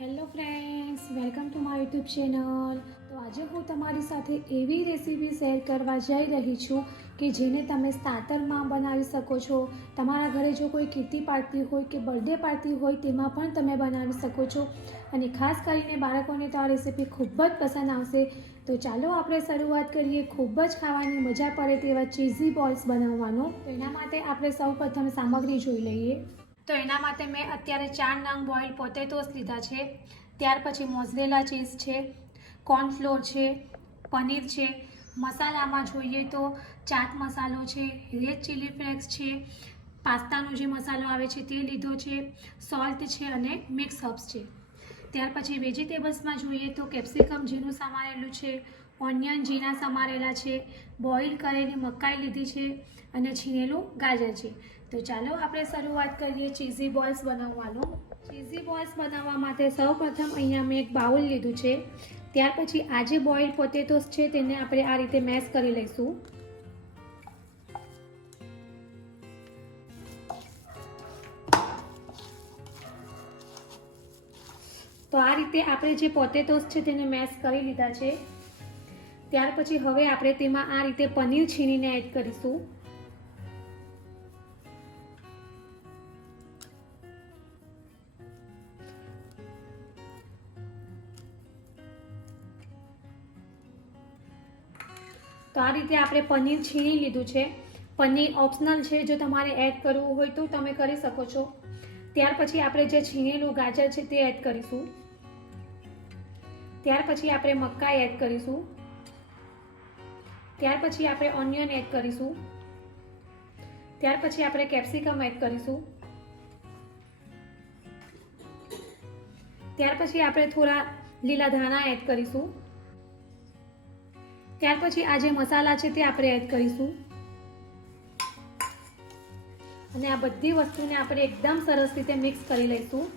Hello friends welcome to my YouTube channel તો આજે હું તમારી સાથે એવી રેસીપી શેર કરવા જઈ રહી છું કે જેને તમે સ્ટાર્ટરમાં બનાવી શકો છો. તમારા ઘરે જો કોઈ કીર્તિ પાર્ટી હોય કે બર્થડે પાર્ટી હોય, તેમાં પણ તમે બનાવી શકો છો. અને ખાસ કરીને બાળકોને તો આ રેસીપી ખૂબ જ પસંદ આવશે. તો ચાલો આપણે શરૂઆત કરીએ. ખૂબ જ ખાવાની મજા પડે તેવા ચીઝી બોલ્સ બનાવવાનો. એના માટે આપણે સૌ પ્રથમ સામગ્રી જોઈ લઈએ. તો એના માટે મેં અત્યારે ચાર નંગ બોઇલ પોટેટોસ લીધા છે. ત્યાર પછી મોઝરેલા ચીઝ છે કોર્નફ્લોર છે, પનીર છે. મસાલામાં જોઈએ તો ચાટ મસાલો છે રેડ ચીલી ફ્લેક્સ છે, પાસ્તાનો જે મસાલો આવે છે તે લીધો છે સોલ્ટ છે અને મિક્સ હર્બ્સ છે. ત્યાર પછી વેજીટેબલ્સમાં જોઈએ તો કેપ્સિકમ ઝીણું સમારેલું છે ઓનિયન ઝીણા સમારેલા છે બોઇલ કરેલી મકાઈ લીધી છે અને છીનેલું ગાજર છે. તો ચાલો આપણે શરૂઆત કરીએ ચીઝી બોલ્સ બનાવવાનું. ચીઝી બોલ્સ બનાવવા માટે સૌપ્રથમ અહીંયા મેં એક બાઉલ લીધું છે. ત્યાર પછી આ જે બોઇલ પોટેટોસ છે તેને આપણે આ રીતે મેશ કરી લઈશું. તો આ રીતે આપણે જે પોટેટોસ છે તેને મેશ કરી લીધા છે. ત્યાર પછી હવે આપણે તેમાં આ રીતે પનીર છીણીને એડ કરીશું. તો આ રીતે આપણે પનીર છીણી લીધું છે. પનીર ઓપ્શનલ છે, જો તમારે એડ કરવું હોય તો તમે કરી શકો છો. ત્યાર પછી આપણે જે છીણેલું ગાજર છે તે એડ કરીશું. ત્યાર પછી આપણે મકાઈ એડ કરીશું. ત્યાર પછી આપણે ઓનિયન એડ કરીશું. ત્યાર પછી આપણે કેપ્સિકમ એડ કરીશું. ત્યાર પછી આપણે થોડા લીલા ધાણા એડ કરીશું. ત્યાર પછી આ જે મસાલા છે તે આપણે એડ કરીશું. અને આ બધી વસ્તુને આપણે એકદમ સરસ રીતે મિક્સ કરી લઈશું.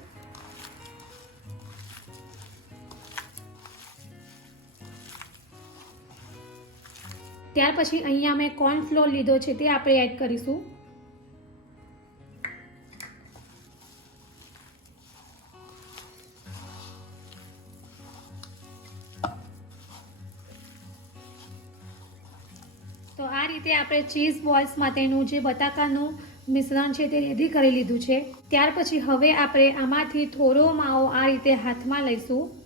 ત્યાર પછી અહીંયા મેં કોર્નફ્લોર લીધો છે તે આપણે એડ કરીશું. તો આ રીતે આપણે ચીઝ બોલ્સ માટેનું જે બટાકાનું મિશ્રણ છે તે રેડી કરી લીધું છે. ત્યાર પછી હવે આપણે આમાંથી થોડો માવો આ રીતે હાથમાં લઈશું.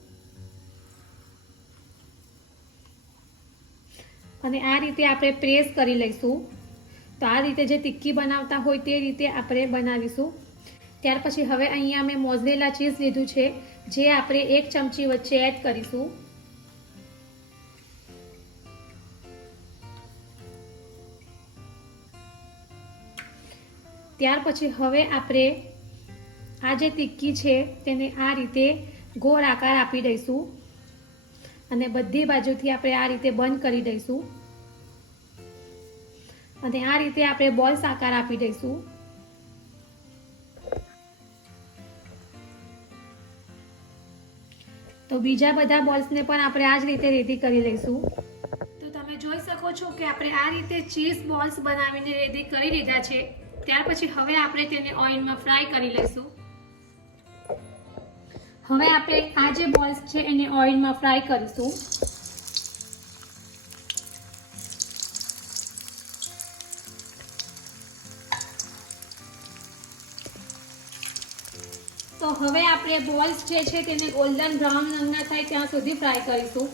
અને આ રીતે આપણે પ્રેસ કરી લઈશું. તો આ રીતે જે ટિક્કી બનાવતા હોય તે રીતે આપણે બનાવીશું. ત્યાર પછી હવે અહીંયા મેં મોઝરેલા ચીઝ લીધું છે, જે આપણે એક ચમચી વચ્ચે એડ કરીશું. ત્યાર પછી હવે આપણે આ જે ટિક્કી છે, તેને આ રીતે ગોળ આકાર આપી દઈશું. અને બધી બાજુથી આપણે આ રીતે બંધ કરી દઈશું. અને આ રીતે આપણે બોલ્સ આકાર આપી દઈશું. તો બીજા બધા બોલ્સને પણ આપણે આ જ રીતે રેડી કરી લઈશું. તો તમે જોઈ શકો છો કે આપણે આ રીતે ચીઝ બોલ્સ બનાવીને રેડી કરી લીધા છે. ત્યાર પછી હવે આપણે તેને ઓઇલમાં ફ્રાય કરી લઈશું. હવે આપણે આ જે બોલ્સ છે એને ઓઇલમાં ફ્રાય કરીશું. તો હવે આપણે બોલ્સ જે છે તેને ગોલ્ડન બ્રાઉન રંગના થાય ત્યાં સુધી ફ્રાય કરીશું.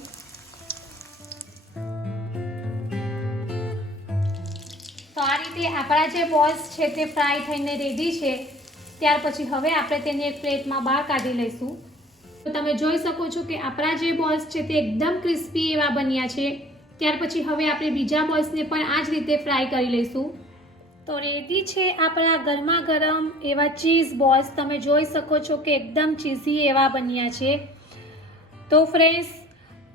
તો આ રીતે આપણા જે બોલ્સ છે તે ફ્રાય થઈને રેડી છે. ત્યાર પછી હવે આપણે તેને એક પ્લેટમાં બહાર કાઢી લઈશું. તો તમે જોઈ શકો છો કે આપણા જે બોલ્સ છે તે એકદમ ક્રિસ્પી એવા બન્યા છે. ત્યાર પછી હવે આપણે બીજા બોલ્સને પણ આ જ રીતે ફ્રાય કરી લઈશું. તો રેડી છે આપણા ગરમા ગરમ એવા ચીઝ બોલ્સ. તમે જોઈ શકો છો કે એકદમ ચીઝી એવા બન્યા છે. તો ફ્રેન્ડ્સ,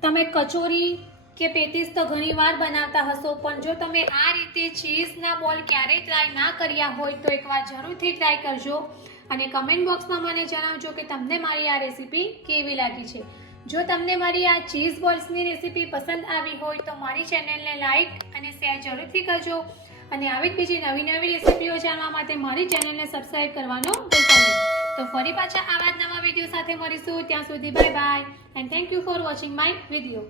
તમે કચોરી કે પેટીસ તો ઘણી વાર બનાવતા હશો, પણ જો તમે આ રીતે ચીઝના બોલ ક્યારેય ટ્રાય ના કર્યા હોય તો એકવાર જરૂરથી ટ્રાય કરજો. અને કમેન્ટ બોક્સમાં મને જણાવજો કે તમને મારી આ રેસીપી કેવી લાગી છે. જો તમને મારી આ ચીઝ બોલ્સની રેસીપી પસંદ આવી હોય તો મારી ચેનલને લાઇક અને શેર જરૂરથી કરજો. અને આવી બીજી નવી નવી રેસીપીઓ જાણવા માટે મારી ચેનલને સબસ્ક્રાઈબ કરવાનો તો ફરી પાછા આવા જ નવા વીડિયો સાથે મળીશું. ત્યાં સુધી bye bye and thank you for watching my video